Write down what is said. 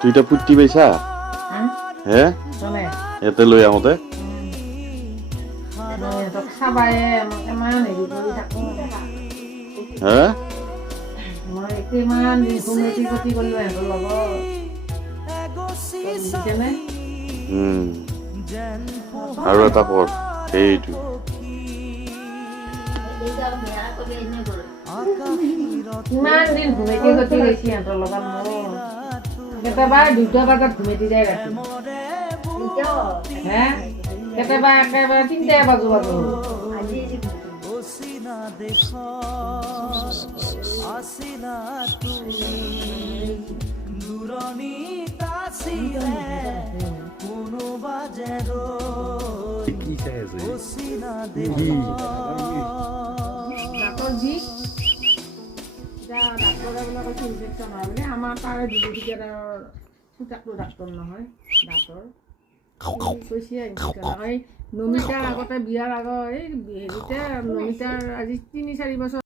তুই এটা পুট্টি পাইছা হে ইয়াতে লৈ আহোঁতে হে মই কিমান দিন ঘুমতি গতি কৰিলো সিহঁতৰ লগত আৰু এটা কৰ সেইটো কিমান দিন ঘুমতি গতি গৈছে সিহঁতৰ লগত মোৰ কেতিয়াবা 2টা বজাত ঘুমতি যায় ৰাতি হে কেতিয়াবা একেবাৰে 3টা বাজু ডাক্তৰ যি ডাক্তৰে বোলে কৈছে ইনফেকশ্যন হয় বুলি আমাৰ তাৰে ডিব্ৰুগড়ৰ ডাক্তৰ নহয় দাঁতৰ কৈছে ইনফেকশ্যন হয় নমিতাৰ আগতে বিয়াৰ আগত এই হেৰিতে নমিতাৰ আজি 3-4 বছৰ